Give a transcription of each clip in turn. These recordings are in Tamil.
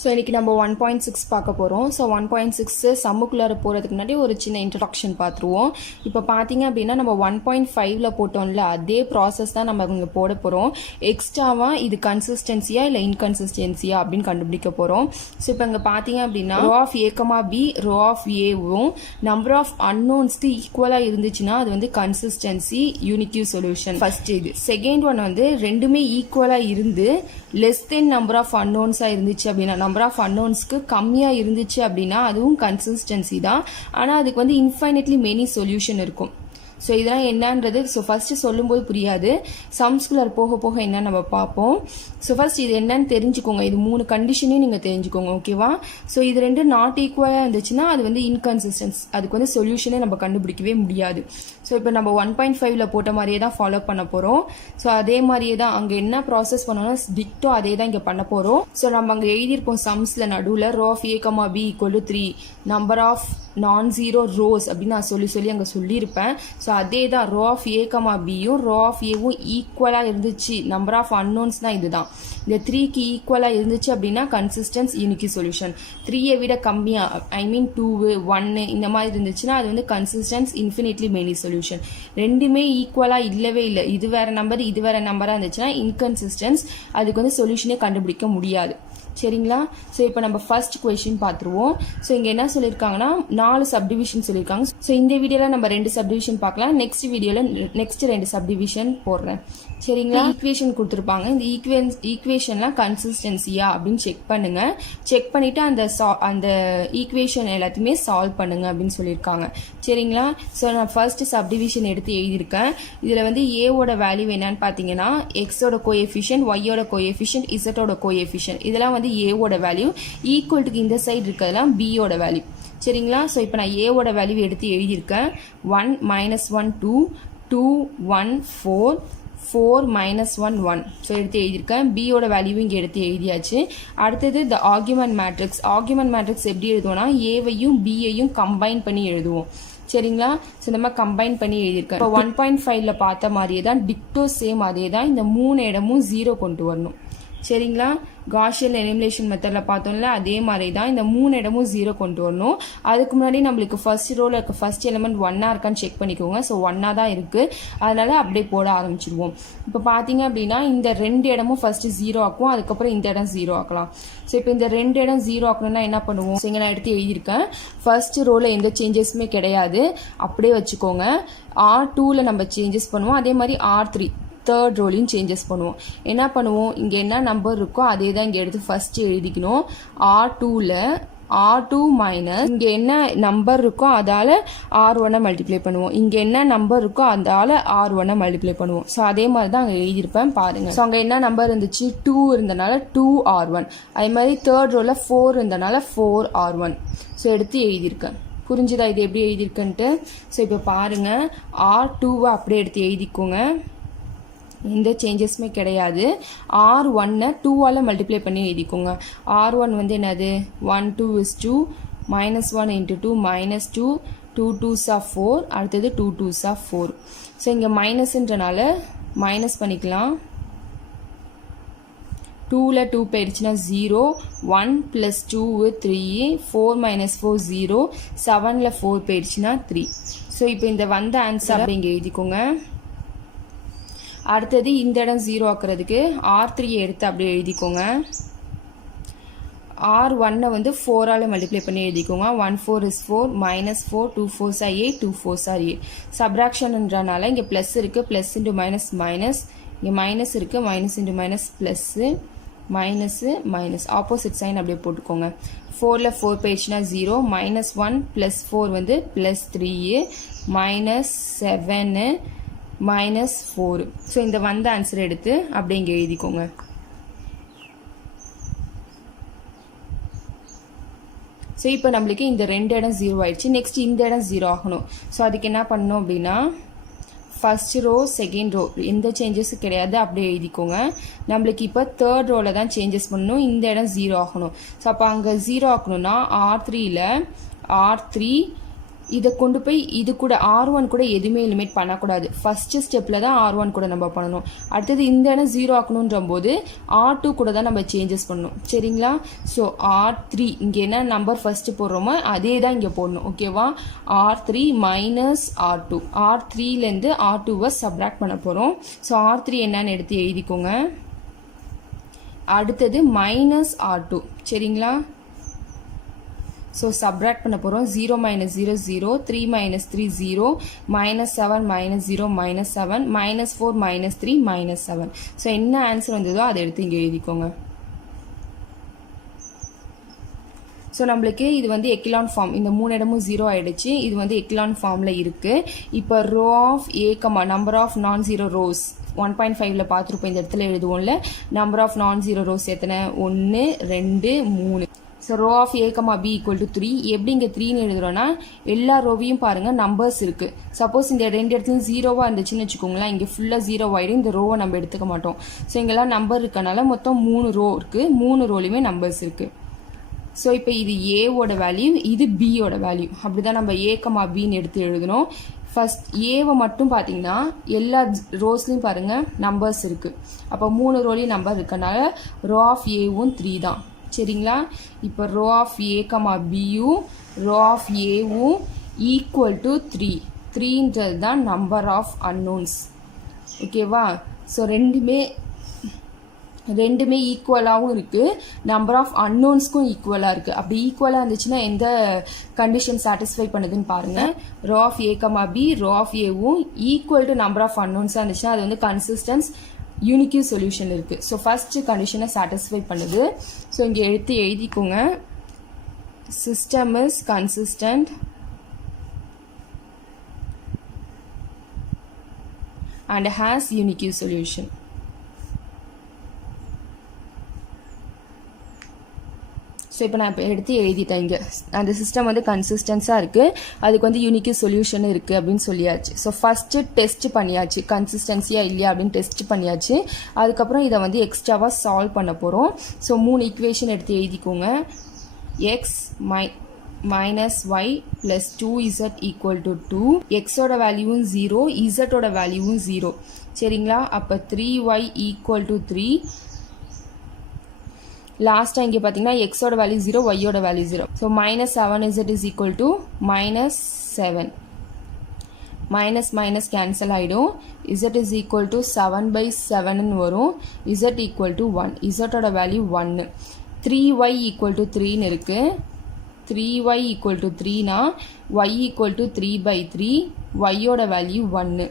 ஸோ இன்றைக்கி நம்ம 1.6 பார்க்க போகிறோம். ஸோ 1.6 சம்முக்குள்ளார போகிறதுக்கு முன்னாடி ஒரு சின்ன இன்ட்ரடக்ஷன் பார்த்துருவோம். இப்போ பார்த்தீங்க அப்படின்னா நம்ம 1.5ல் போட்டோம்ல அதே ப்ராசஸ் தான் நம்ம இங்கே போட போகிறோம். எக்ஸ்ட்ராவாக இது கன்சிஸ்டன்சியா இல்லை இன்கன்சிஸ்டன்சியா அப்படின்னு கண்டுபிடிக்க போகிறோம். ஸோ இப்போ இங்கே பார்த்தீங்க அப்படின்னா row of A, B, row of ஏவும் நம்பர் ஆஃப் அன்னோன்ஸ்க்கு ஈக்குவலாக இருந்துச்சுன்னா அது வந்து கன்சிஸ்டன்சி யூனிட்டிவ் சொல்யூஷன். ஃபர்ஸ்ட் இது. செகண்ட் ஒன் வந்து ரெண்டுமே ஈக்குவலாக இருந்து லெஸ் தென் நம்பர் ஆஃப் அன்னோன்ஸாக இருந்துச்சு அப்படின்னா, நம்பர் ஆஃப் அன்னோன்ஸ்க்கு கம்மியாக இருந்துச்சு அப்படின்னா அதுவும் கன்சிஸ்டன்சி தான். ஆனால் அதுக்கு வந்து இன்ஃபைனட்லி மெனி சொல்யூஷன் இருக்கும். ஸோ இதெல்லாம் என்னன்றது ஸோ ஃபஸ்ட்டு சொல்லும்போது புரியாது, சம்ஸ்குலர் போக போக என்ன நம்ம பார்ப்போம். ஸோ ஃபர்ஸ்ட் இது என்னன்னு தெரிஞ்சுக்கோங்க. இது 3 கண்டிஷனையும் நீங்கள் தெரிஞ்சுக்கோங்க, ஓகேவா? ஸோ இது ரெண்டு நாட் ஈக்குவலாக இருந்துச்சுன்னா அது வந்து இன்கன்சிஸ்டன்ஸ், அதுக்கு வந்து சொல்யூஷனே நம்ம கண்டுபிடிக்கவே முடியாது. ஸோ இப்போ நம்ம 1.5ல் போட்ட மாதிரியே தான் ஃபாலோ பண்ண போகிறோம். ஸோ அதே மாதிரியே தான் அங்கே என்ன ப்ராசஸ் பண்ணோம்னா டிக்டோ அதே தான் இங்கே பண்ண போகிறோம். ஸோ நம்ம அங்கே எழுதியிருப்போம் சம்ஸில் நடுவில் rho of A, B equal to 3, number of non zero rows அப்படின்னு நான் சொல்லி அங்கே சொல்லியிருப்பேன். ஸோ அதே தான் ரோ ஆஃப் ஏ, பியும் ரோ ஆஃப் ஏவும் ஈக்குவலாக இருந்துச்சு, நம்பர் ஆஃப் அன்னோன்ஸ் தான் இதுதான். இந்த 3க்கு ஈக்குவலாக இருந்துச்சு அப்படின்னா கன்சிஸ்டன்ஸ் யூனிட்டி சொல்யூஷன். 3யை விட கம்மியாக ஐ மீன் 2, 1 இந்த மாதிரி இருந்துச்சுன்னா அது வந்து கன்சிஸ்டன்ஸ் இன்ஃபினிட்லி மெனி சொல்யூஷன். ரெண்டுமே ஈக்குவலாக இல்லவே இல்லை, இது வேற நம்பர் இது வேற நம்பராக இருந்துச்சுன்னா இன்கன்சிஸ்டன்ஸ், அதுக்கு வந்து சொல்யூஷனே கண்டுபிடிக்க முடியாது. சரிங்களா? ஸோ இப்போ நம்ம ஃபர்ஸ்ட் கொஸ்டின் பார்த்துருவோம். ஸோ இங்கே என்ன சொல்லியிருக்காங்கன்னா 4 சப்டிவிஷன் சொல்லியிருக்காங்க. ஸோ இந்த வீடியோவில் நம்ம 2 சப்டிவிஷன் பார்க்கலாம், நெக்ஸ்ட் வீடியோவில் நெக்ஸ்ட் 2 சப்டிவிஷன் போடுறேன். சரிங்களா? ஈக்குவேஷன் கொடுத்துருப்பாங்க, இந்த ஈக்குவேஷன்லாம் கன்சிஸ்டன்சியா அப்படின்னு செக் பண்ணுங்க. செக் பண்ணிட்டு அந்த ஈக்குவேஷன் எல்லாத்தையுமே சால்வ் பண்ணுங்க அப்படின்னு சொல்லியிருக்காங்க. சரிங்களா? ஸோ நான் ஃபர்ஸ்ட் சப்டிவிஷன் எடுத்து எழுதியிருக்கேன். இதில் வந்து ஏவோட வேல்யூ என்னன்னு பார்த்தீங்கன்னா எக்ஸோட கோஎஃபிஷியன்ட், ஒய்யோட கோஎஃபிஷியன்ட், இசட்டோட கோஎஃபிஷியன்ட், இதெல்லாம் வந்து ஏவோட வேல்யூ. ஈக்குவல்ட்டுக்கு இந்த சைடு இருக்கிறதுலாம் பியோட வேல்யூ. சரிங்களா? ஸோ இப்போ நான் ஏவோட வேல்யூ எடுத்து எழுதியிருக்கேன். 1 - 1 2, 2 1 4, 4 - 1 1. ஸோ எடுத்து எழுதியிருக்கேன். பியோட வேல்யூவும் இங்கே எடுத்து எழுதியாச்சு. அடுத்தது த ஆர்குமெண்ட் மேட்ரிக்ஸ். ஆர்குமெண்ட் மேட்ரிக்ஸ் எப்படி எழுதுவோம்னா ஏவையும் பியையும் கம்பைன் பண்ணி எழுதுவோம். சரிங்களா? ஸோ இந்த மாதிரி கம்பைன் பண்ணி எழுதியிருக்கேன். இப்போ 1.5ல பார்த்த மாதிரியே தான் டிக்டோ சேம் அதே தான். இந்த 3 இடமும் 0 கொண்டு வரணும். சரிங்களா? காஷியன் எலிமினேஷன் மெத்தடில் பார்த்தோம்ல அதே மாதிரி தான் இந்த 3 இடமும் 0 கொண்டு வரணும். அதுக்கு முன்னாடி நம்மளுக்கு ஃபர்ஸ்ட் ரோவில் இருக்க ஃபர்ஸ்ட் எலிமெண்ட் 1ஆ இருக்கான்னு செக் பண்ணிக்கோங்க. ஸோ 1ஆ தான் இருக்குது, அதனால அப்படியே போட ஆரம்பிச்சிடுவோம். இப்போ பார்த்தீங்க அப்படின்னா இந்த 2 இடமும் ஃபர்ஸ்ட் 0 ஆக்குவோம், அதுக்கப்புறம் இந்த இடம் 0 ஆக்கலாம். ஸோ இப்போ இந்த 2 இடம் 0 ஆக்கணும்னா என்ன பண்ணுவோம்? ஸோ இங்கே நான் எடுத்து எழுதியிருக்கேன். ஃபர்ஸ்ட் ரோவில் எந்த சேஞ்சஸுமே கிடையாது, அப்படியே வச்சுக்கோங்க. R2ல் நம்ம சேஞ்சஸ் பண்ணுவோம், அதே மாதிரி R3 தேர்ட் ரோலையும் சேஞ்சஸ் பண்ணுவோம். என்ன பண்ணுவோம்? இங்கே என்ன நம்பர் இருக்கோ அதே தான் இங்கே எடுத்து ஃபர்ஸ்ட் எழுதிக்கணும். R2ல் R2 மைனஸ் இங்கே என்ன நம்பர் இருக்கோ அதால் R1 மல்டிப்ளை பண்ணுவோம். இங்கே என்ன நம்பர் இருக்கோ அதால் R1 மல்டிப்ளை பண்ணுவோம். ஸோ அதே மாதிரி தான் அங்கே எழுதியிருப்பேன் பாருங்க. ஸோ அங்கே என்ன நம்பர் இருந்துச்சு? 2 இருந்தனால 2R1. அதே மாதிரி தேர்ட் ரோவில் 4 இருந்தனால 4R1. ஸோ எடுத்து எழுதியிருக்கேன். புரிஞ்சுதா இது எப்படி எழுதியிருக்குன்ட்டு? ஸோ இப்போ பாருங்க, R2வை அப்படியே எடுத்து எழுதிக்கோங்க, எந்த சேஞ்சஸுமே கிடையாது. R1 2ஆல் மல்டிப்ளை பண்ணி எழுதிக்கோங்க. R1 வந்து என்னது? 1 2 is 2, -1 × 2 -2, 2 2s are 4, அடுத்தது 2 2s are 4. ஸோ இங்கே மைனஸ்ன்றனால மைனஸ் பண்ணிக்கலாம். 2ல் 2 போயிடுச்சுன்னா 0, 1 + 2 3, 4 - 4 0, 7ல் 4 போயிடுச்சுன்னா 3. ஸோ இப்போ இந்த வந்த ஆன்சர் அப்படி இங்கே எழுதிக்கோங்க. அடுத்தது இந்த இடம் 0 ஆக்குறதுக்கு R3 எடுத்து அப்படியே எழுதிக்கோங்க. R1 வந்து 4ஆல் மல்டிப்ளை பண்ணி எழுதிக்கோங்க. 1 4 is 4, -4, 2 4s are 8, 2 4s are 8. சப்ராக்ஷன்ன்றனால இங்கே ப்ளஸ் இருக்குது, ப்ளஸ் இன்ட்டு மைனஸ் மைனஸ், இங்கே மைனஸ் இருக்குது, minus into minus plus, minus minus, opposite sign அப்படியே போட்டுக்கோங்க. 4ல் 4 போயிடுச்சுன்னா 0, -1 + 4 வந்து +3, -7 -4. ஸோ இந்த வந்த ஆன்சர் எடுத்து அப்படியே இங்கே எழுதிக்கோங்க. ஸோ இப்போ நம்மளுக்கு இந்த 2 இடம் 0 ஆயிடுச்சு. நெக்ஸ்ட் இந்த இடம் 0 ஆகணும். ஸோ அதுக்கு என்ன பண்ணணும் அப்படின்னா ஃபர்ஸ்ட் ரோ செகண்ட் ரோ எந்த சேஞ்சஸும் கிடையாது, அப்படியே எழுதிக்கோங்க. நம்மளுக்கு இப்போ தேர்ட் ரோவில் தான் சேஞ்சஸ் பண்ணணும், இந்த இடம் 0 ஆகணும். ஸோ அப்போ அங்கே 0 ஆக்கணும்னா R3ல் R3 இதை கொண்டு போய் இது கூட R1 கூட எதுவுமே எலிமினேட் பண்ணக்கூடாது. ஃபஸ்ட்டு ஸ்டெப்பில் தான் R1 கூட நம்ம பண்ணணும். அடுத்தது இந்த இடம் 0 ஆக்கணுன்ற போது R2 கூட தான் நம்ம சேஞ்சஸ் பண்ணணும். சரிங்களா? ஸோ R3 இங்கே என்ன நம்பர் ஃபஸ்ட்டு போடுறோமோ அதே தான் இங்கே போடணும். ஓகேவா? R3 minus R2. R3லேருந்து R2வை சப்ராக்ட் பண்ண போகிறோம். ஸோ R3 என்னன்னு எடுத்து எழுதிக்கோங்க. அடுத்தது மைனஸ் R2. சரிங்களா? ஸோ சப்ராக்ட் பண்ண போகிறோம். 0 minus 0 0, 3 minus 3 0, minus 7 minus 0 minus 7, minus 4 minus 3 minus 7. So என்ன ஆன்சர் வந்ததோ அதை எடுத்து இங்கே எழுதிக்கோங்க. ஸோ நம்மளுக்கு இது வந்து எக்கிலான் ஃபார்ம், இந்த 3 இடமும் 0 ஆகிடுச்சு. இது வந்து எக்கிலான் ஃபார்மில் இருக்குது. இப்போ row of A comma number of non zero rows 1.5ல் பார்த்துருப்போம். இந்த இடத்துல எழுதுவோம்ல, number of non zero rows எத்தனை? 1 2 3. So row of A comma B equal to 3. எப்படி இங்கே 3ன்னு எழுதுறோன்னா எல்லா ரோவையும் பாருங்கள் நம்பர்ஸ் இருக்குது. சப்போஸ் இந்த 2 இடத்துலையும் 0வாக இருந்துச்சுன்னு வச்சுக்கோங்களேன், இங்கே ஃபுல்லாக 0 ஆகிடும். இந்த ரோவை நம்ம எடுத்துக்க மாட்டோம். ஸோ இங்கெல்லாம் நம்பர் இருக்கனால மொத்தம் 3 ரோ இருக்குது. 3 ரோலையுமே நம்பர்ஸ் இருக்குது. ஸோ இப்போ இது ஏவோட வேல்யூ, இது பியோட வேல்யூ. அப்படி தான் நம்ம ஏ கமா பின்னு எடுத்து எழுதணும். ஃபஸ்ட் ஏவை மட்டும் பார்த்தீங்கன்னா எல்லா ரோஸ்லையும் பாருங்கள் நம்பர்ஸ் இருக்குது. அப்போ 3 ரோலையும் நம்பர் இருக்கனால ரோ ஆஃப் ஏவும் 3 தான். சரிங்களா? இப்போ ரோ ஆஃப் ஏ கமா பியும் ரோ ஆஃப் ஏவும் ஈக்குவல் டு 3. 3ன்றது தான் நம்பர் ஆஃப் அன்னோன்ஸ். ஓகேவா? ஸோ ரெண்டுமே ஈக்குவலாகவும் இருக்குது, நம்பர் ஆஃப் அன்னோன்ஸ்க்கும் ஈக்குவலாக இருக்குது. அப்படி ஈக்குவலாக இருந்துச்சுன்னா எந்த கண்டிஷன் சாட்டிஸ்ஃபை பண்ணுதுன்னு பாருங்கள். Row of A comma B row of ஏவும் ஈக்குவல் டு நம்பர் ஆஃப் அன்னோன்ஸாக இருந்துச்சுன்னா அது வந்து கன்சிஸ்டன்ஸ் யூனிக்யூ சொல்யூஷன் இருக்குது. ஸோ ஃபஸ்ட்டு கண்டிஷனை சாட்டிஸ்ஃபை பண்ணுது. ஸோ இங்கே எடுத்து எழுதிக்கோங்க. System is consistent and has unique solution. So இப்போ நான் இப்போ எடுத்து எழுதிட்டேன். இங்கே அந்த சிஸ்டம் வந்து கன்சிஸ்டன்ஸாக இருக்குது, அதுக்கு வந்து யூனிக் சொல்யூஷன் இருக்குது அப்படின்னு சொல்லியாச்சு. ஸோ ஃபஸ்ட்டு டெஸ்ட் பண்ணியாச்சு, கன்சிஸ்டன்சியாக இல்லையா அப்படின்னு டெஸ்ட் பண்ணியாச்சு. அதுக்கப்புறம் இதை வந்து எக்ஸ்ட்ராவாக சால்வ் பண்ண போகிறோம். ஸோ 3 ஈக்குவேஷன் எடுத்து எழுதிக்கோங்க. X minus y plus 2z equal to 2. xோட வேல்யூவும் 0, zோட வேல்யூவும் 0. சரிங்களா? அப்போ 3y equal to 3. லாஸ்ட்டாக இங்கே பார்த்தீங்கன்னா எக்ஸோட வேல்யூ 0, ஒய்யோட value 0. So minus 7z is equal to minus 7. Minus minus cancel ஆகிடும். z is equal to 7/7ன்னு வரும். z equal to 1. zோட வேல்யூ 1. 3y equal to 3ன்னு இருக்குது. 3y equal to 3னா y equal to 3/3. ஒய்யோட வேல்யூ 1.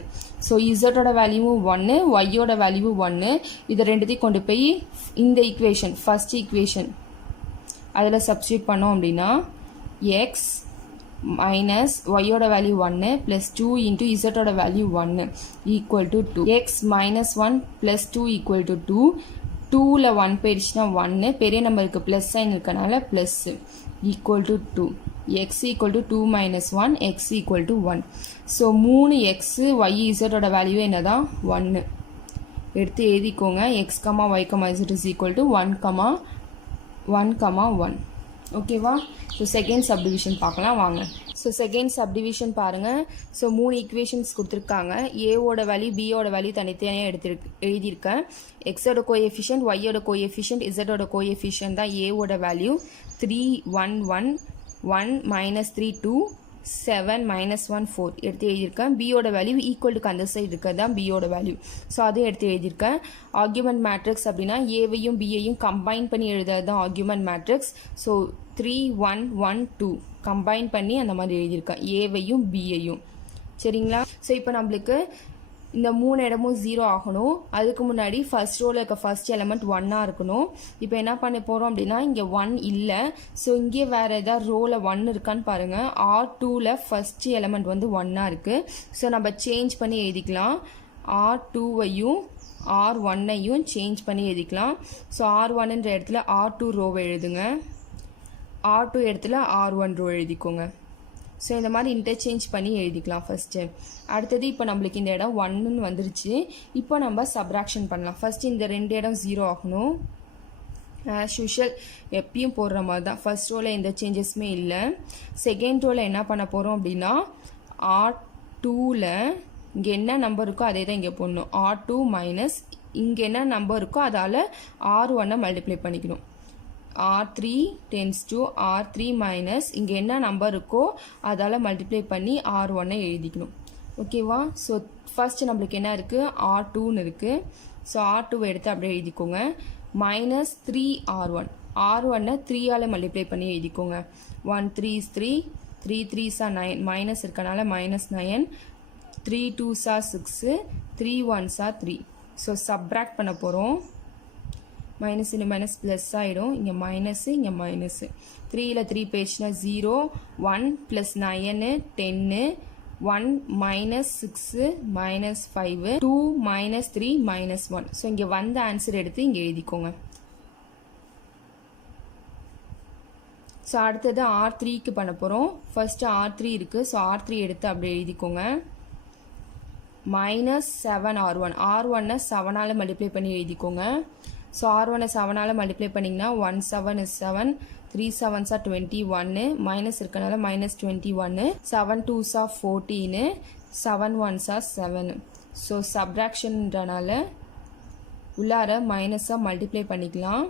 ஸோ இசட்டோட வேல்யூவும் 1, ஒய்யோட வேல்யூ 1. இதை ரெண்டுத்தையும் கொண்டு போய் இந்த ஈக்குவேஷன் ஃபஸ்ட் ஈக்குவேஷன் அதில் சப்ஸ்டியூட் பண்ணோம் அப்படின்னா எக்ஸ் மைனஸ் ஒய்யோட வேல்யூ 1 ப்ளஸ் 2 இன்ட்டு இசட்டோட value 1 equal to 2. X minus 1 plus 2 equal to 2. 2ல் 1 போயிடுச்சுன்னா 1, பெரிய நம்பருக்கு ப்ளஸ் சைன் இருக்கனால plus equal to 2. x equal to 2 minus 1, x equal to 1. So 3x y zோட வேல்யூ என்னதான் 1 எடுத்து எழுதிக்கோங்க. x, y, z is equal to 1, 1. ஓகேவா? ஸோ செகண்ட் சப்டிவிஷன் பார்க்கலாம் வாங்க. ஸோ செகண்ட் சப்டிவிஷன் பாருங்கள். ஸோ 3 ஈக்குவேஷன்ஸ் கொடுத்துருக்காங்க. ஏவோட வேல்யூ பியோட வேல்யூ தனித்தனியாக எழுதியிருக்கேன். எக்ஸோட கோஎஃபிஷியன்ட், ஒய்யோட கோஎஃபிஷியன்ட், இசட்டோட கோஎஃபிஷியன்ட் தான் ஏவோட வேல்யூ 3 1 1 1 minus 3 2 7 minus 1 4 எடுத்து எழுதியிருக்கேன். பியோட வேல்யூ ஈக்குவல் டு அந்த சைடு இருக்கிறது தான் பியோட வேல்யூ. ஸோ அதையும் எடுத்து எழுதியிருக்கேன். ஆர்குமெண்ட் மேட்ரிக்ஸ் அப்படின்னா ஏவையும் பியையும் கம்பைன் பண்ணி எழுதுறது தான் ஆர்குமெண்ட் மேட்ரிக்ஸ். ஸோ 3 1 1 2 கம்பைன் பண்ணி அந்த மாதிரி எழுதியிருக்கேன் ஏவையும் பியையும். சரிங்களா? ஸோ இப்போ நம்மளுக்கு இந்த 3 இடமும் 0 ஆகணும். அதுக்கு முன்னாடி ஃபர்ஸ்ட் ரோவில் இருக்க ஃபர்ஸ்ட் எலமெண்ட் 1ஆக இருக்கணும். இப்போ என்ன பண்ண போகிறோம் அப்படின்னா இங்கே 1 இல்லை. ஸோ இங்கே வேறு ஏதாவது ரோவில் 1 இருக்கான்னு பாருங்கள். R2ல் ஃபர்ஸ்ட் எலமெண்ட் வந்து 1ஆக இருக்குது. ஸோ நம்ம சேஞ்ச் பண்ணி எழுதிக்கலாம். R2வையும் R1ஐயும் சேஞ்ச் பண்ணி எழுதிக்கலாம். ஸோ R1ன்ற இடத்துல R2 ரோவை எழுதுங்க. R2 இடத்துல R1 ரோ எழுதிக்கோங்க. ஸோ இந்த மாதிரி இன்டர்சேஞ்ச் பண்ணி எழுதிக்கலாம் ஃபஸ்ட்டு. அடுத்தது இப்போ நம்மளுக்கு இந்த இடம் 1ன்னு வந்துருச்சு. இப்போ நம்ம சப்ராக்ஷன் பண்ணலாம். ஃபஸ்ட்டு இந்த 2 இடம் 0 ஆகணும். ஆஸ் யூஷுவல் எப்பயும் போடுற மாதிரி தான். ஃபர்ஸ்ட் ரோவில் எந்த சேஞ்சஸுமே இல்லை. செகண்ட் ரோவில் என்ன பண்ண போகிறோம் அப்படின்னா R2ல் இங்கே என்ன நம்பர் இருக்கோ அதே தான் இங்கே போடணும். R2 மைனஸ் இங்கே என்ன நம்பர் இருக்கோ அதால் R1 மல்டிப்ளை பண்ணிக்கணும். R3 tends to R3 minus இங்கே என்ன நம்பர் இருக்கோ அதால் மல்டிப்ளை பண்ணி R1 எழுதிக்கணும். ஓகேவா? ஸோ ஃபர்ஸ்ட் நம்மளுக்கு என்ன இருக்குது, R2ன்னு இருக்குது. ஸோ R2 எடுத்து அப்படியே எழுதிக்கோங்க. மைனஸ் 3R1, R1 3ஆல் மல்டிப்ளை பண்ணி எழுதிக்கோங்க. 1 3 is 3, 3 3s are 9, மைனஸ் இருக்கனால minus 9, 3 2s are 6, 3 1s are 3. So subtract பண்ண போகிறோம். மைனஸ் இங்கே மைனஸ் ப்ளஸ் ஆகிடும். இங்கே மைனஸு இங்கே மைனஸு. 3ல் 3 பேஜ்னா 0, 1 plus 9 10, 1 minus 6 minus 5, 2 minus 3 minus 1. So இங்கே வந்த ஆன்சர் எடுத்து இங்கே எழுதிக்கோங்க. ஸோ அடுத்தது R3க்கு பண்ண போகிறோம். ஃபர்ஸ்ட்டு R3 இருக்குது. ஸோ R3 எடுத்து அப்படியே எழுதிக்கோங்க. மைனஸ் 7R1, R1 7ஆல் மல்டிப்ளை பண்ணி எழுதிக்கோங்க. ஸோ R1 7ஆல் மல்டிப்ளை பண்ணிங்கன்னா 1 7 is 7, 3 7s are 21, மைனஸ் இருக்கனால minus 21, 7 2s are 14, 7 1s are 7. So சப்ராக்ஷன்ன்றனால உள்ளார மைனஸாக மல்டிப்ளை பண்ணிக்கலாம்.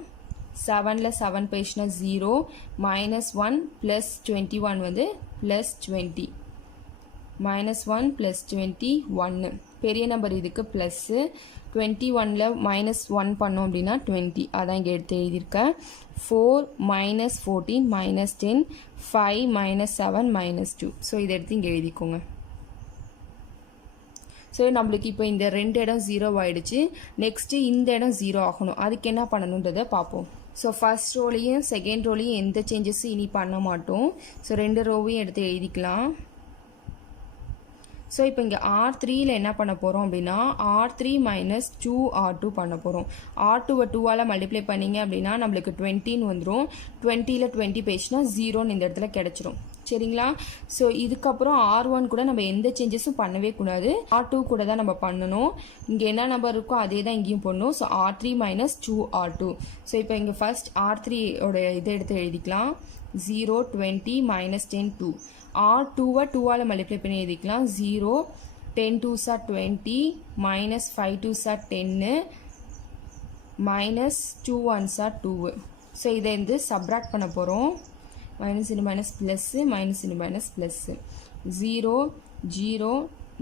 7ல் 7 பேஜ்னா 0, மைனஸ் 1 ப்ளஸ் 21 வந்து ப்ளஸ் 20, மைனஸ் 1 ப்ளஸ் 21. பெரிய நம்பர் இதுக்கு ப்ளஸ்ஸு. 21ல் மைனஸ் 1 பண்ணோம் அப்படின்னா 20, அதான் இங்கே எடுத்து எழுதியிருக்கேன். 4 minus 14 minus 10, 5 minus 7 minus 2. So இதை எடுத்து இங்கே எழுதிக்கோங்க. ஸோ நம்மளுக்கு இப்போ இந்த 2 இடம் 0 ஆகிடுச்சு. நெக்ஸ்ட்டு இந்த இடம் 0 ஆகணும். அதுக்கு என்ன பண்ணணுன்றதை பார்ப்போம். ஸோ ஃபர்ஸ்ட் ரோலையும் செகண்ட் ரோலையும் எந்த சேஞ்சஸும் இனி பண்ண மாட்டோம். ஸோ 2 ரோவையும் எடுத்து எழுதிக்கலாம். ஸோ இப்போ இங்கே R3ல் என்ன பண்ண போகிறோம் அப்படின்னா R3 மைனஸ் 2R2 பண்ண போகிறோம். R2வை 2ஆல் மல்டிப்ளை பண்ணிங்க அப்படின்னா நம்மளுக்கு 20ன்னு வந்துடும். 20ல் 20 பேஜ்னா 0ன்னு இந்த இடத்துல கிடச்சிரும். சரிங்களா? ஸோ இதுக்கப்புறம் R1 கூட நம்ம எந்த சேஞ்சஸும் பண்ணவே கூடாது. R2 கூட தான் நம்ம பண்ணணும். இங்கே என்ன நம்பர் இருக்கோ அதே தான் இங்கேயும் பண்ணணும். So R3 minus 2R2. So இப்போ இங்கே ஃபர்ஸ்ட் R3ஓட இதை எடுத்து எழுதிக்கலாம். 0 20 மைனஸ் 10 2. R2வை 2ஆல் மல்டிப்ளை பண்ணி எழுதிக்கலாம். 0 10 2s are 20, minus 5 2s are 10, minus 2 1s are 2. So இதை வந்து சப்ராக்ட் பண்ண போகிறோம். Minus into minus plus, minus into minus plus. 0 0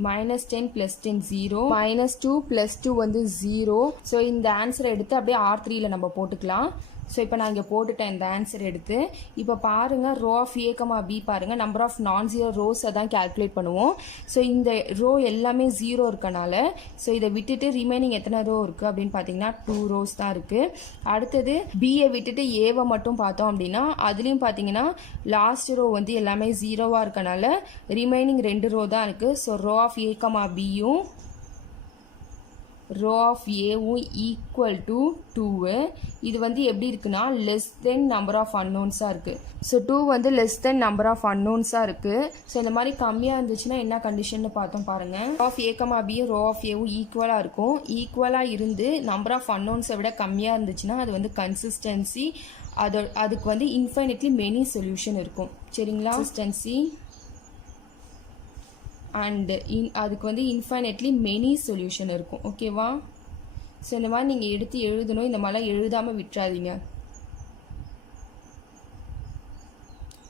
minus 10 plus 10 0, minus 2 plus 2 வந்து 0. ஸோ இந்த ஆன்சரை எடுத்து அப்படியே R3ல் நம்ம போட்டுக்கலாம். ஸோ இப்போ நான் இங்கே போட்டுட்டேன் இந்த ஆன்சர் எடுத்து. இப்போ பாருங்கள், ரோ ஆஃப் A, B பாருங்கள், நம்பர் ஆஃப் நான் ஜீரோ ரோஸை தான் கேல்குலேட் பண்ணுவோம். ஸோ இந்த ரோ எல்லாமே 0 இருக்கனால ஸோ இதை விட்டுட்டு ரிமைனிங் எத்தனை ரோ இருக்குது அப்படின்னு பார்த்தீங்கன்னா 2 ரோஸ் தான் இருக்குது. அடுத்தது Bயை விட்டுட்டு Aவை மட்டும் பார்த்தோம் அப்படின்னா அதுலேயும் பார்த்தீங்கன்னா லாஸ்ட் ரோ வந்து எல்லாமே 0வாக இருக்கனால ரிமைனிங் 2 ரோ தான் இருக்குது. ஸோ ரோ ஆஃப் A, Bயும் ரோ ஆஃப் ஏவும் ஈக்குவல் டு 2. இது வந்து எப்படி இருக்குன்னா லெஸ் தென் நம்பர் ஆஃப் அன்னோன்ஸாக இருக்குது. ஸோ 2 வந்து லெஸ் தென் நம்பர் ஆஃப் அன்னோன்ஸாக இருக்குது. ஸோ இந்த மாதிரி கம்மியாக இருந்துச்சுன்னா என்ன கண்டிஷன் பார்த்தோம் பாருங்கள். ரோ ஆஃப் A, Bயும் ரோ ஆஃப் ஏவும் ஈக்குவலாக இருக்கும். ஈக்குவலாக இருந்து நம்பர் ஆஃப் அன்னோன்ஸை விட கம்மியாக இருந்துச்சுன்னா அது வந்து கன்சிஸ்டன்சி. அதுக்கு வந்து இன்ஃபைனிட்லி மெனி சொல்யூஷன் இருக்கும். சரிங்களா? கன்சிஸ்டன்சி அண்ட் அதுக்கு வந்து இன்ஃபைனைட்லி மெனி சொல்யூஷன் இருக்கும். ஓகேவா? ஸோ இந்த மாதிரி நீங்கள் எடுத்து எழுதணும். இந்த மாதிரிலாம் எழுதாமல் விட்டுறாதீங்க.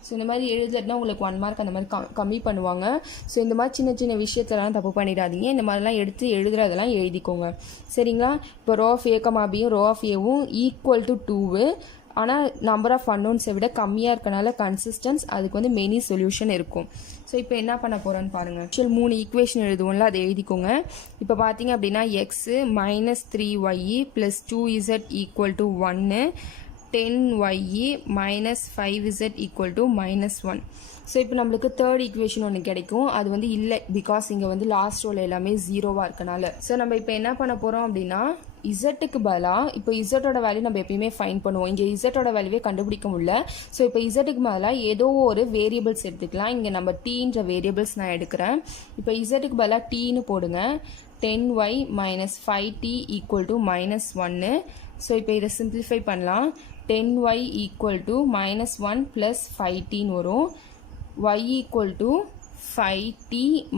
ஸோ இந்த மாதிரி எழுதுறதுனா உங்களுக்கு 1 மார்க் அந்த மாதிரி கம்மி பண்ணுவாங்க. ஸோ இந்த மாதிரி சின்ன சின்ன விஷயத்தெல்லாம் தப்பு பண்ணிடாதீங்க. இந்த மாதிரிலாம் எடுத்து எழுதுறதெல்லாம் எழுதிக்கோங்க. சரிங்களா? இப்போ ரோ ஆஃப் A, Bயும் ரோ ஆஃப் ஏவும் ஈக்குவல் டு 2. ஆனால் நம்பர் ஆஃப் அன்னோன்ஸை விட கம்மியாக இருக்கனால கன்சிஸ்டன்ஸ், அதுக்கு வந்து மெனி சொல்யூஷன் இருக்கும். ஸோ இப்போ என்ன பண்ண போகிறோன்னு பாருங்கள். ஆக்சுவல் 3 ஈக்குவேஷன் எழுதுவோம்ல, அதை எழுதிக்கோங்க. இப்போ பார்த்தீங்க அப்படின்னா x minus 3y plus 2z equal to 1, 10y minus 5z equal to minus 1. So இப்போ நம்மளுக்கு தேர்ட் ஈக்குவேஷன் ஒன்று கிடைக்கும். அது வந்து இல்லை, பிகாஸ் இங்கே வந்து லாஸ்ட் ரோல் எல்லாமே 0வாக இருக்கனால. ஸோ நம்ம இப்போ என்ன பண்ண போகிறோம் அப்படின்னா இசட்டுக்கு பதிலாக இப்போ இசட்டோட வேல்யூ நம்ம எப்பயுமே ஃபைன் பண்ணுவோம். இங்கே இசட்டோட வேல்யூவே கண்டுபிடிக்க முடியல. ஸோ இப்போ இசட்டுக்கு பதிலாக ஏதோ ஒரு வேரியபிள்ஸ் எடுத்துக்கலாம். இங்கே நம்ம டீன்ற வேரியபிள்ஸ் நான் எடுக்கிறேன். இப்போ இசட்டுக்கு பதிலாக டீன்னு போடுங்க. 10y minus 5t equal to minus 1. So இப்போ இதை சிம்பிளிஃபை பண்ணலாம். 10y equal to -1 plus 5t வரும். y equal to 5t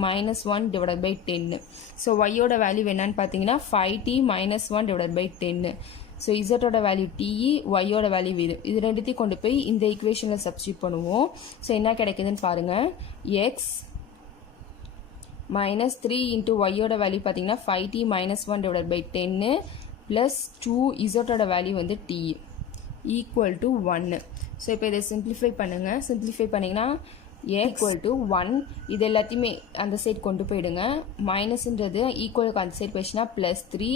minus 1 divided by 10. So yயோட வேல்யூ என்னன்னு பார்த்தீங்கன்னா 5t minus 1 divided by 10. So இசட்டோட வேல்யூ t, yயோட வேல்யூ இது ரெண்டுத்தையும் கொண்டு போய் இந்த ஈக்குவேஷனில் சப்ஸ்டியூட் பண்ணுவோம். ஸோ என்ன கிடைக்குதுன்னு பாருங்கள். x minus 3 into yயோட வேல்யூ பார்த்தீங்கன்னா 5t minus 1 divided by 10 plus 2 இசட்டோட வேல்யூ வந்து t equal to 1. ஸோ இப்போ இதை சிம்பிளிஃபை பண்ணுங்கள். சிம்பிளிஃபை பண்ணிங்கன்னா equal to 1. இது எல்லாத்தையுமே அந்த சைட் கொண்டு போயிடுங்க. மைனஸ்ன்றது ஈக்குவலுக்கு அந்த சைட் போயிடுச்சுன்னா plus 3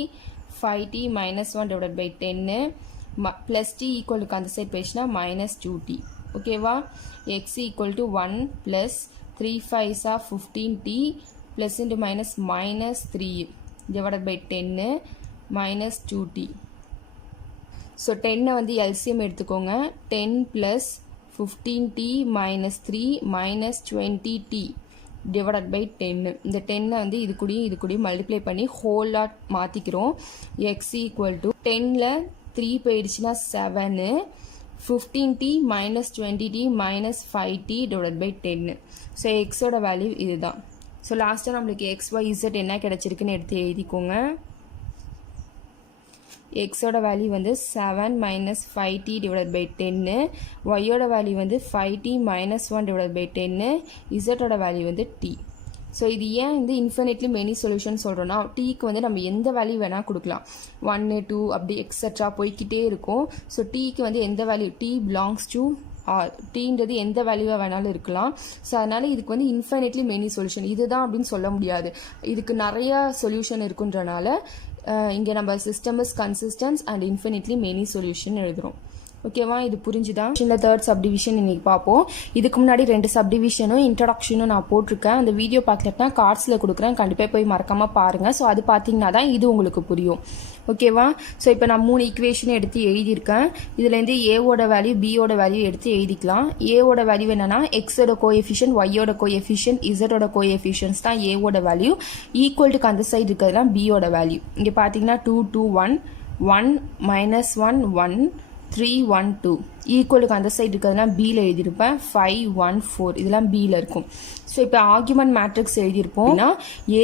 5t minus 1 divided by 10 plus t ஈக்குவலுக்கு அந்த சைட் போயிடுச்சுன்னா minus 2t. ஓகேவா? x equal to 1 plus 3 5s are 15t plus into minus minus 3 divided by 10 minus 2t. So 10 வந்து எல்சிஎம் எடுத்துக்கோங்க. 10 plus 15t minus 3 minus 20t divided by 10. இந்த 10 வந்து இது கூடயும் மல்டிப்ளை பண்ணி ஹோலாக மாற்றிக்கிறோம். x equal to 10ல் 3 போயிடுச்சுன்னா 7 15t minus 20t minus 5t divided by 10. So எக்ஸோட வேல்யூ இதுதான். ஸோ லாஸ்ட்டாக நம்மளுக்கு எக்ஸ் ஒய் இசட் என்ன கிடச்சிருக்குன்னு எடுத்து எழுதிக்கோங்க. எக்ஸோட வேல்யூ வந்து 7 minus 5t divided by 10, ஒய்யோட வேல்யூ வந்து 5t minus 1 divided by 10, இசட்டோட value வந்து t. ஸோ இது ஏன் வந்து இன்ஃபினிட்லி மெனி சொல்யூஷன் சொல்கிறோன்னா டீக்கு வந்து நம்ம எந்த வேல்யூ வேணால் கொடுக்கலாம். 1 2 அப்படி எக்ஸட்ரா போய்கிட்டே இருக்கும். ஸோ டீக்கு வந்து எந்த value t belongs to R டீன்றது எந்த வேல்யூவாக வேணாலும் இருக்கலாம். ஸோ அதனால் இதுக்கு வந்து இன்ஃபினிட்லி மெனி சொல்யூஷன் இதுதான் அப்படின்னு சொல்ல முடியாது. இதுக்கு நிறையா சொல்யூஷன் இருக்குன்றனால இங்கே நம்ம system is consistence and infinitely many solution எழுதுகிறோம். ஓகேவா? இது புரிஞ்சுதான். இந்த தேர்ட் சப்டிவிஷன் இன்னைக்கு பார்ப்போம். இதுக்கு முன்னாடி 2 சப்டிவிஷனும் இன்ட்ரடக்ஷனும் நான் போட்டிருக்கேன். அந்த வீடியோ பார்க்கலன்னா கார்ட்ஸில் கொடுக்குறேன், கண்டிப்பாக போய் மறக்காமல் பாருங்கள். ஸோ அது பார்த்தீங்கன்னா தான் இது உங்களுக்கு புரியும். ஓகேவா? ஸோ இப்போ நான் 3 ஈக்குவேஷனும் எடுத்து எழுதியிருக்கேன். இதுலேருந்து ஏவோட வேல்யூ பியோட வேல்யூ எடுத்து எழுதிக்கலாம். ஏவோட வேல்யூ என்னன்னா எக்ஸோட கோஎஃபிஷியன்ட், ஒய்யோட கோஎஃபிஷியன்ட், இசட்டோட கோஎஃபிஷியன்ஸ் தான் ஏவோட வேல்யூ. ஈக்குவல் டு அந்த சைடு இருக்கிறதுலாம் பியோட வேல்யூ. இங்கே பார்த்தீங்கன்னா 2 2 1 1 minus 1 1 3 1 2 ஈக்குவலுக்கு அந்த சைடு இருக்கிறதுலாம் பியில் எழுதியிருப்பேன். 5 1 4 இதெல்லாம் பியில் இருக்கும். ஸோ இப்போ ஆர்குமெண்ட் மேட்ரிக்ஸ் எழுதியிருப்போம்.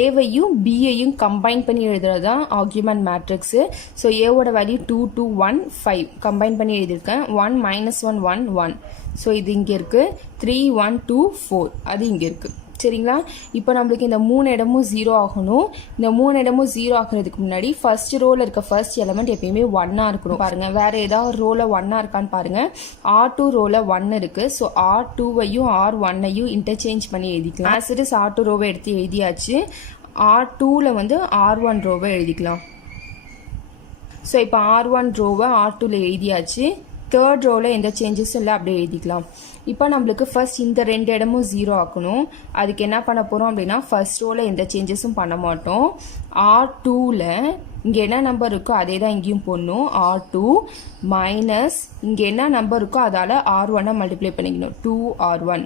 ஏவையும் பியையும் கம்பைன் பண்ணி எழுதுறது தான் ஆர்குமெண்ட் மேட்ரிக்ஸு. ஸோ ஏவோட வேல்யூ 2 2 1 5 கம்பைன் பண்ணி எழுதியிருக்கேன். 1 minus 1 1 1. ஸோ இது இங்கே இருக்குது. 3 1 2 4 அது இங்கே இருக்குது. சரிங்களா? இப்போ நம்மளுக்கு இந்த 3 இடமும் 0 ஆகணும். இந்த 3 இடமும் 0 ஆகிறதுக்கு முன்னாடி ஃபர்ஸ்ட் ரோவில் இருக்க ஃபர்ஸ்ட் எலமெண்ட் எப்பயுமே 1 இருக்கணும். பாருங்க, வேற ஏதாவது ரோல 1 இருக்கான்னு பாருங்க. R2 ரோல 1 இருக்கு. ஸோ R2வையும் R1ஐயும் இன்டர்சேஞ்ச் பண்ணி எழுதிக்கலாம். ஆஸ் இட் இஸ் R2 ரோவை எடுத்து எழுதியாச்சு. R2ல வந்து R1 ரோவை எழுதிக்கலாம். ஸோ இப்போ R1 ரோவை R2ல எழுதியாச்சு. தேர்ட் ரோவில் எந்த சேஞ்சஸும் இல்லை, அப்படியே எழுதிக்கலாம். இப்போ நம்மளுக்கு ஃபர்ஸ்ட் இந்த 2 இடமும் 0 ஆக்கணும். அதுக்கு என்ன பண்ண போகிறோம் அப்படின்னா ஃபர்ஸ்ட் ரோவில் எந்த சேஞ்சஸும் பண்ண மாட்டோம். R2ல இங்கே என்ன நம்பர் இருக்கோ அதே தான் இங்கேயும் போடணும். R2 மைனஸ் இங்கே என்ன நம்பர் இருக்கோ அதால் R1 மல்டிப்ளை பண்ணிக்கணும். 2R1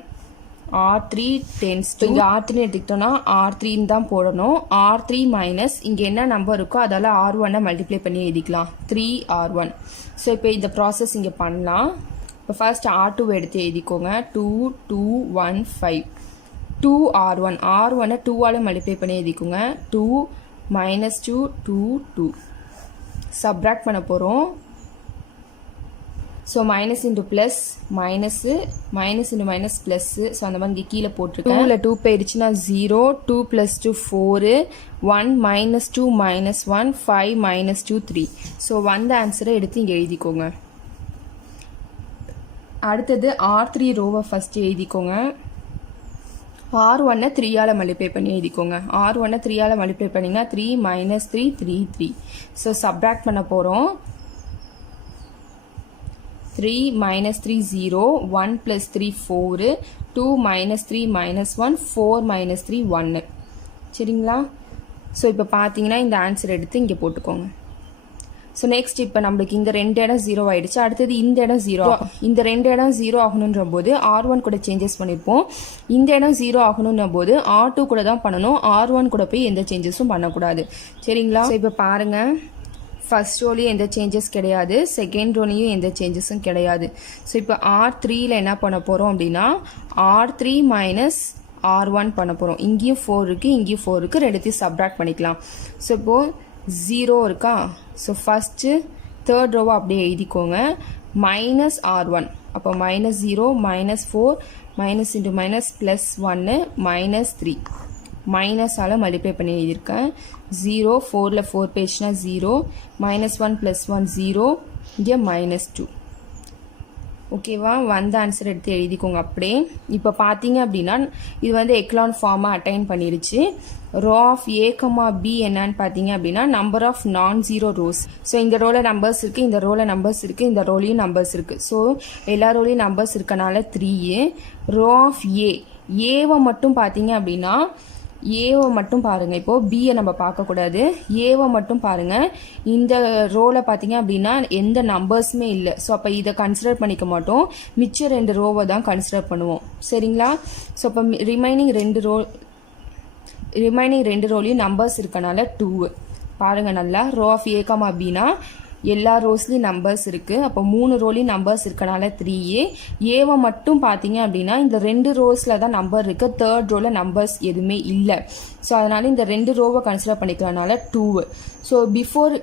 R3 டென்ஸ் டு இங்கே R3 எடுத்துக்கிட்டோம்னா R3 தான் போடணும். R3 மைனஸ் இங்கே என்ன நம்பர் இருக்கோ அதால் R1 மல்டிப்ளை பண்ணி எழுதிக்கலாம். 3R1. ஸோ இப்போ இந்த ப்ராசஸ் இங்கே பண்ணலாம். இப்போ ஃபர்ஸ்ட் R2 எடுத்து எழுதிக்கோங்க. 2 2 1 5 2R1 R1 2ஆல் மல்டிப்ளை பண்ணி எழுதிக்கோங்க. 2 minus 2 2 2 சப்ராக்ட் பண்ண போகிறோம். So minus into plus minus minus into minus plus. So அந்த மாதிரி இங்கே கீழே போட்டிருக்கேன். 2ல் 2 போயிடுச்சுன்னா 0 2 + 2 4 1 minus 2 minus 1 5 minus 2 3. ஸோ வந்த ஆன்சரை எடுத்து இங்கே எழுதிக்கோங்க. அடுத்தது R3 ரோவை ஃபர்ஸ்ட் எழுதிக்கோங்க. R1 3ஆல் மல்டிப்ளை பண்ணி எழுதிக்கோங்க. R1 3ஆல் மல்டிப்ளை பண்ணிங்கன்னா 3 minus 3 3 3. ஸோ சப்ராக்ட் பண்ண போகிறோம். 3 minus 3 0 1 + 3 4 2 minus 3 minus 1 4 minus 3 1. சரிங்களா? ஸோ இப்போ பார்த்தீங்கன்னா இந்த ஆன்சர் எடுத்து இங்கே போட்டுக்கோங்க. ஸோ நெக்ஸ்ட் இப்போ நம்மளுக்கு இந்த 2 இடம் 0 ஆகிடுச்சு. அடுத்தது இந்த இடம் 0 ஆகும். இந்த 2 இடம் 0 ஆகணுன்ற போது R1 கூட சேஞ்சஸ் பண்ணியிருப்போம். இந்த இடம் 0 ஆகணுன்ற போது R2 கூட தான் பண்ணணும். R1 கூட போய் எந்த சேஞ்சஸும் பண்ணக்கூடாது. சரிங்களா? ஸோ இப்போ பாருங்கள், ஃபர்ஸ்ட் ரோலையும் எந்த சேஞ்சஸ் கிடையாது, செகண்ட் ரோலையும் எந்த சேஞ்சஸும் கிடையாது. ஸோ இப்போ R3ல என்ன பண்ண போகிறோம் அப்படின்னா R3 மைனஸ் R1 பண்ண போகிறோம். இங்கேயும் 4 இருக்குது, இங்கேயும் 4 இருக்குது, ரெண்டுத்தையும் சப்ராக்ட் பண்ணிக்கலாம். ஸோ இப்போது 0 இருக்கா. ஸோ ஃபஸ்ட்டு தேர்ட் ரோவை அப்படியே எழுதிக்கோங்க. மைனஸ் R1, அப்போ -0 -4 மைனஸ் இன்ட்டு மைனஸ் ப்ளஸ் 1 -3 மைனஸால் மல்டிப்ளை பண்ணி எழுதியிருக்கேன். 0 4ல் 4 பேஜ்னா 0 -1 + 1 0 இங்கே -2. ஓகேவா, வந்த ஆன்சர் எடுத்து எழுதிக்கோங்க அப்படியே. இப்போ பார்த்தீங்க அப்படின்னா இது வந்து எக்லான் ஃபார்மை அட்டைன் பண்ணிடுச்சு. ரோ ஆஃப் A, B என்னன்னு பார்த்தீங்க அப்படின்னா number of nonzero rose. So இந்த ரோவில் நம்பர்ஸ் இருக்குது, இந்த ரோவில் நம்பர்ஸ் இருக்குது, இந்த ரோலையும் நம்பர்ஸ் இருக்குது. ஸோ எல்லா ரோலையும் நம்பர்ஸ் இருக்கனால 3. ரோ ஆஃப் ஏவை மட்டும் பார்த்தீங்க அப்படின்னா ஏவை மட்டும் பாருங்கள். இப்போது பியை நம்ம பார்க்கக்கூடாது, ஏவை மட்டும் பாருங்கள். இந்த ரோவில் பார்த்தீங்க அப்படின்னா எந்த நம்பர்ஸுமே இல்லை. ஸோ அப்போ இதை கன்சிடர் பண்ணிக்க மாட்டோம், மிச்சம் 2 ரோவை தான் கன்சிடர் பண்ணுவோம். சரிங்களா. ஸோ அப்போ ரிமைனிங் ரெண்டு ரோலையும் நம்பர்ஸ் இருக்கனால 2 பாருங்கள் நல்லா. ரோ ஆஃப் A, Bனா எல்லா ரோஸ்லேயும் நம்பர்ஸ் இருக்குது, அப்போ 3 ரோலையும் நம்பர்ஸ் இருக்கனால 3A. ஏவை மட்டும் பார்த்தீங்க அப்படின்னா இந்த 2 ரோஸில் தான் நம்பர் இருக்குது, தேர்ட் ரோவில் நம்பர்ஸ் எதுவுமே இல்லை. ஸோ அதனால் இந்த 2 ரோவை கன்சிடர் பண்ணிக்கிறனால 2. ஸோ பிஃபோர்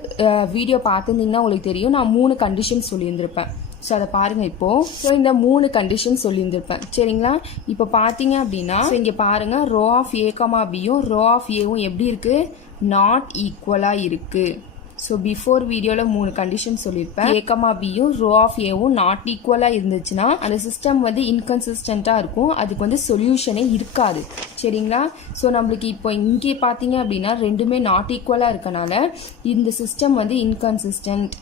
வீடியோ பார்த்துருந்தீங்கன்னா உங்களுக்கு தெரியும், நான் 3 கண்டிஷன் சொல்லியிருந்திருப்பேன். ஸோ அதை பாருங்கள் இப்போது. ஸோ இந்த 3 கண்டிஷன் சொல்லியிருந்திருப்பேன். சரிங்களா. இப்போ பார்த்தீங்க அப்படின்னா இங்கே பாருங்கள், ரோ ஆஃப் A, Bயும் ரோ ஆஃப் ஏவும் எப்படி இருக்குது, நாட் ஈக்குவலாக இருக்குது. ஸோ பிஃபோர் வீடியோவில் 3 கண்டிஷன் சொல்லியிருப்பேன். A, Bயும் ரோ ஆஃப் ஏவும் நாட் ஈக்குவலாக இருந்துச்சுன்னா அந்த சிஸ்டம் வந்து இன்கன்சிஸ்டண்ட்டாக இருக்கும், அதுக்கு வந்து சொல்யூஷனே இருக்காது. சரிங்களா. ஸோ நம்மளுக்கு இப்போ இங்கே பார்த்தீங்க அப்படின்னா ரெண்டுமே நாட் ஈக்குவலாக இருக்கனால இந்த சிஸ்டம் வந்து இன்கன்சிஸ்டன்ட்.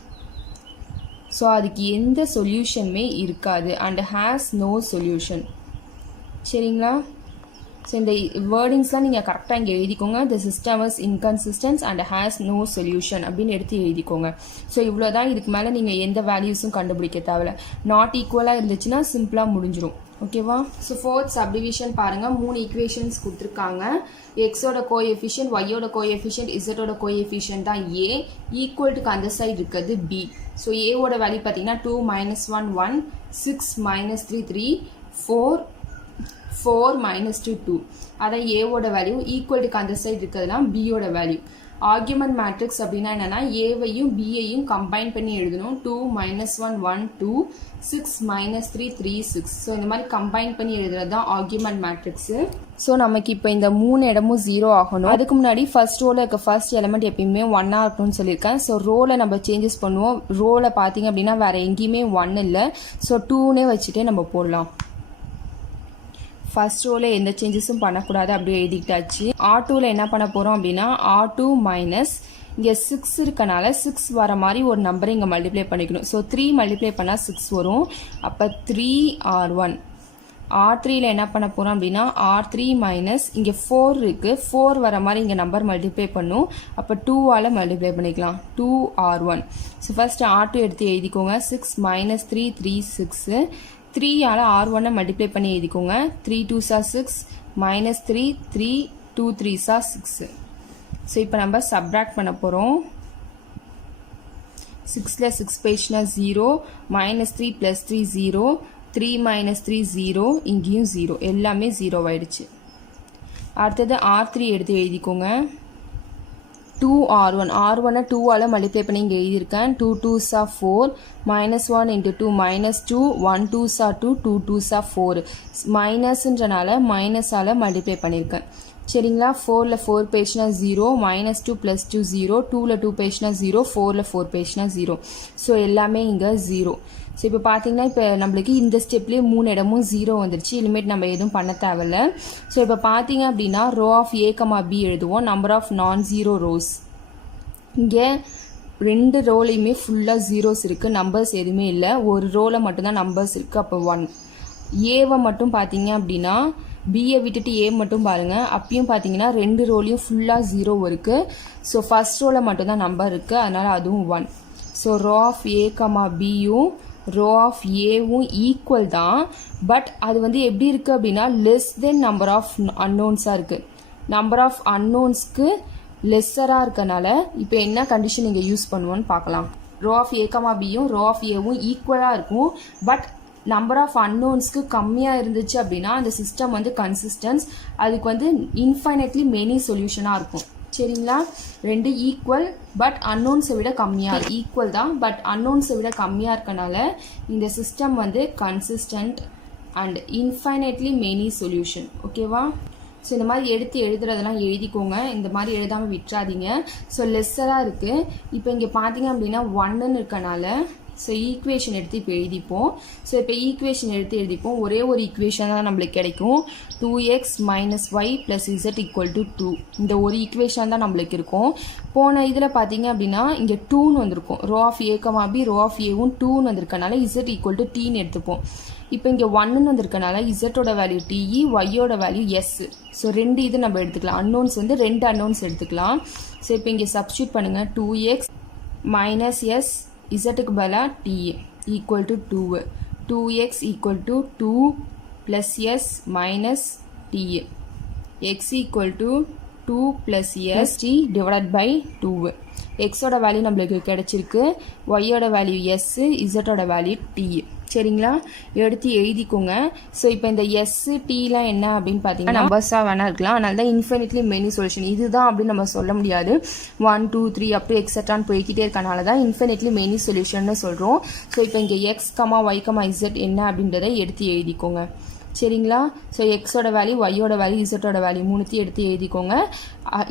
ஸோ அதுக்கு எந்த சொல்யூஷனுமே இருக்காது அண்ட் ஹேஸ் நோ சொல்யூஷன். சரிங்களா. ஸோ இந்த வேர்டிங்ஸ்லாம் நீங்கள் கரெக்டாக இங்கே எழுதிக்கோங்க. The system is inconsistence and has no solution அப்படின்னு எடுத்து எழுதிக்கோங்க. ஸோ இவ்வளோ தான், இதுக்கு மேலே நீங்கள் எந்த வேல்யூஸும் கண்டுபிடிக்க தேவையில்ல. நாட் ஈக்குவலாக இருந்துச்சுன்னா சிம்பிளாக முடிஞ்சிடும். ஓகேவா. ஸோ ஃபோர்த் சப்டிவிஷன் பாருங்கள், 3 ஈக்குவேஷன்ஸ் கொடுத்துருக்காங்க. எக்ஸோட கோஎஃபிஷியன்ட், ஒய்யோட கோஎஃபிஷியன்ட், இசட்டோட கோஎஃபிஷியன்ட் தான் A, ஈக்குவல்ட்டுக்கு அந்த சைடு இருக்கிறது B. ஸோ ஏவோட வேல்யூ பார்த்தீங்கன்னா 2 - 1 1 6 - 3 3 4 4 - 2 2. அதான் ஏவோட வேல்யூ. ஈக்குவல்ட்டுக்கு அந்த சைடு இருக்கிறதுனா பியோட வேல்யூ. ஆர்குமெண்ட் மேட்ரிக்ஸ் அப்படின்னா என்னன்னா ஏவையும் பியையும் கம்பைன் பண்ணி எழுதணும். 2 - 1 1 2 6 - 3 3 6. ஸோ இந்த மாதிரி கம்பைன் பண்ணி எழுதுறது தான் ஆர்குமெண்ட் மேட்ரிக்ஸு. ஸோ நமக்கு இப்போ இந்த 3 இடமும் 0 ஆகணும். அதுக்கு முன்னாடி ஃபர்ஸ்ட் ரோவில் இருக்க ஃபர்ஸ்ட் எலிமெண்ட் எப்பயுமே 1 இருக்கணும்னு சொல்லியிருக்கேன். ஸோ ரோவில் நம்ம சேஞ்சஸ் பண்ணுவோம். ரோவில் பார்த்தீங்க அப்படின்னா வேறு எங்கேயுமே 1 இல்லை. ஸோ 2னே வச்சுட்டே நம்ம போடலாம். ஃபர்ஸ்ட் ரோவில் எந்த சேஞ்சஸும் பண்ணக்கூடாது, அப்படியே எழுதிக்கிட்டாச்சு. R2ல் என்ன பண்ண போகிறோம் அப்படின்னா R2 மைனஸ் இங்கே 6 இருக்கனால 6 வர மாதிரி ஒரு நம்பரை இங்கே மல்டிப்ளை பண்ணிக்கணும். ஸோ 3 மல்டிப்ளை பண்ணால் 6 வரும். அப்போ 3R1. R3ல் என்ன பண்ண போகிறோம் அப்படின்னா R3 மைனஸ் இங்கே 4 இருக்குது, 4 வர மாதிரி இங்கே நம்பர் மல்டிப்ளை பண்ணும். அப்போ 2ஆல் மல்டிப்ளை பண்ணிக்கலாம். 2R1. ஸோ ஃபர்ஸ்ட் R2 எடுத்து எழுதிக்கோங்க. 6 - 3 3 6. 3ஆல் R1 மல்டிப்ளை பண்ணி எழுதிக்கோங்க. 3 2s are 6 -3 3 2 3s are 6. So இப்போ நம்ம சப்ராக்ட் பண்ண போகிறோம். 6ல் 6 பேஜ்னா 0 -3 + 3 0 3 - 3 0 இங்கேயும் 0 எல்லாமே 0 ஆயிடுச்சு. அடுத்தது R3 எடுத்து எழுதிக்கோங்க. 2R1. R1 2ஆல் மல்டிப்ளை பண்ணி இங்கே எழுதியிருக்கேன். 2 2s are 4 -1 × 2 -2 1 2s are 2 2 2s are 4. மைனஸ்ன்றனால மைனஸால் multiply பண்ணியிருக்கேன். சரிங்களா. 4ல் 4 பேஜ்னா 0 -2 + 2 0 2ல் 2 பேஜ்னா 0 4ல் 4 பேஜ்னா 0. ஸோ எல்லாமே இங்கே 0. ஸோ இப்போ பார்த்தீங்கன்னா இப்போ நம்மளுக்கு இந்த ஸ்டெப்லேயே 3 இடமும் 0 வந்துருச்சு. இனிமேட் நம்ம எதுவும் பண்ண தேவையில்ல. ஸோ இப்போ பார்த்தீங்க அப்படின்னா ரோ ஆஃப் A, B எழுதுவோம். Number of nonzero rows. இங்கே 2 ரோலையுமே ஃபுல்லாக ஜீரோஸ் இருக்குது, நம்பர்ஸ் எதுவுமே இல்லை. ஒரு ரோவில் மட்டும்தான் நம்பர்ஸ் இருக்குது. அப்போ 1. ஏவை மட்டும் பார்த்தீங்க அப்படின்னா பியை விட்டுட்டு ஏ மட்டும் பாருங்கள். அப்பயும் பார்த்தீங்கன்னா 2 ரோலையும் ஃபுல்லாக 0 இருக்குது. ஸோ ஃபர்ஸ்ட் ரோவில் மட்டும்தான் நம்பர் இருக்குது, அதனால் அதுவும் 1. ஸோ ரோ ஆஃப் A, Bயும் ரோ ஆஃப் ஏவும் ஈக்குவல் தான். பட் அது வந்து எப்படி இருக்குது அப்படின்னா லெஸ் தென் நம்பர் ஆஃப் அன்னோன்ஸாக இருக்குது. நம்பர் ஆஃப் அன்னோன்ஸ்க்கு லெஸ்ஸராக இருக்கனால இப்போ என்ன கண்டிஷன் இங்கே யூஸ் பண்ணுவோன்னு பார்க்கலாம். ரோ ஆஃப் ஏ கமா பியும் ரோ ஆஃப் ஏவும் ஈக்குவலாக இருக்கும். பட் நம்பர் ஆஃப் அன்னோன்ஸ்க்கு கம்மியாக இருந்துச்சு அப்படின்னா அந்த சிஸ்டம் வந்து கன்சிஸ்டன்ஸ், அதுக்கு வந்து இன்ஃபைனட்லி மெனி சொல்யூஷனாக இருக்கும். சரிங்களா? ரெண்டு ஈக்குவல் பட் அன்னோன்ஸை விட கம்மியாக, ஈக்குவல் தான் பட் அன்னோன்ஸை விட கம்மியாக இருக்கனால இந்த சிஸ்டம் வந்து consistent and infinitely many solution. ஓகேவா? ஸோ இந்த மாதிரி எடுத்து எழுதுறதெல்லாம் எழுதிக்கோங்க, இந்த மாதிரி எழுதாமல் விட்டுறாதீங்க. ஸோ லெஸ்ஸராக இருக்குது. இப்போ இங்கே பார்த்தீங்க அப்படின்னா 1ன்னு இருக்கனால ஸோ ஈக்குவேஷன் எடுத்து இப்போ எழுதிப்போம். ஸோ இப்போ ஈக்குவேஷன் எடுத்து எழுதிப்போம். ஒரே ஒரு ஈக்குவேஷன் தான் நம்மளுக்கு கிடைக்கும். 2x - y + z = 2. இந்த ஒரு ஈக்குவேஷன் தான் நம்மளுக்கு இருக்கும். போன இதில் பார்த்தீங்க அப்படின்னா இங்கே 2ன்னு வந்திருக்கும். Row of A comma B row of ஏவும் 2ன்னு வந்திருக்கனால z = tன்னு எடுத்துப்போம். இப்போ இங்கே 1ன்னு வந்திருக்கனால z-ஓட வேல்யூ t, y-ஓட வேல்யூ s. ஸோ ரெண்டு இது நம்ம எடுத்துக்கலாம். அன்னோன்ஸ் வந்து ரெண்டு அன்னோன்ஸ் எடுத்துக்கலாம். ஸோ இப்போ இங்கே சப்ஸ்டியூட் பண்ணுங்கள். 2x - s z-க்கு பதிலாக t = 2. 2x = 2 + s minus t. x = 2 + s t / 2. x-ஓட value நம்மளுக்கு கிடைச்சிருக்கு, y-ஓட வேல்யூ s, z-ஓட வேல்யூ t. சரிங்களா? எடுத்து எழுதிக்கோங்க. ஸோ இப்போ இந்த எஸ் டீலாம் என்ன அப்படின்னு பார்த்தீங்கன்னா நம்பர்ஸாக வேணா இருக்கலாம். அதனால தான் இன்ஃபினிட்லி மெனி சொல்யூஷன் இதுதான் அப்படின்னு நம்ம சொல்ல முடியாது. 1 2 3 அப்படி எக்ஸட்ரான்னு போய்கிட்டே இருக்கனால தான் இன்ஃபினிட்லி மெனி சொல்யூஷன்னு சொல்கிறோம். ஸோ இப்போ இங்கே X comma Y comma Z என்ன அப்படின்றத எடுத்து எழுதிக்கோங்க. சரிங்களா? ஸோ எக்ஸோட வேல்யூ, ஒய்யோட வேல்யூ, இசட்டோட வேல்யூ மூணுத்தையும் எடுத்து எழுதிக்கோங்க.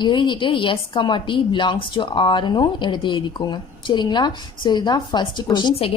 எழுதிட்டு S comma T belongs to ஆர்னும் எடுத்து எழுதிக்கோங்க. சரிங்களா? ஸோ இதுதான் ஃபர்ஸ்ட் கொஸ்டின். செகண்ட்